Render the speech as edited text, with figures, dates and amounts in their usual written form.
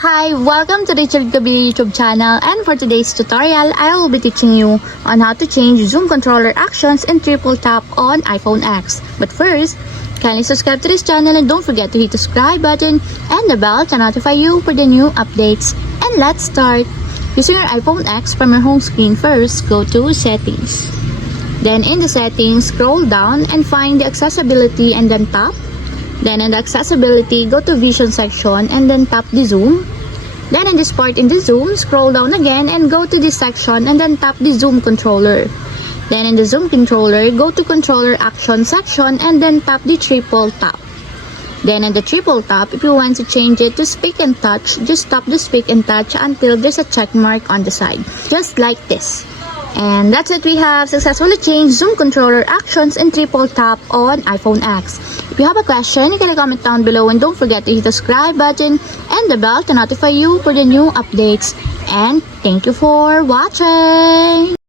Hi, welcome to the Gabi YouTube channel, and for today's tutorial, I will be teaching you on how to change zoom controller actions and triple tap on iPhone X. But first, kindly subscribe to this channel and don't forget to hit the subscribe button and the bell to notify you for the new updates. And let's start. Using your iPhone X from your home screen, first go to Settings. Then in the settings, scroll down and find the accessibility and then tap. Then in the accessibility, go to vision section and then tap the zoom. Then in this part in the zoom, scroll down again and go to this section and then tap the zoom controller. Then in the zoom controller, go to controller action section and then tap the triple tap. Then in the triple tap, if you want to change it to speak and touch, just tap the speak and touch until there's a check mark on the side. Just like this. And that's it, we have successfully changed zoom controller actions and triple tap on iPhone X. If you have a question, you can comment down below and don't forget to hit the subscribe button and the bell to notify you for the new updates. And thank you for watching!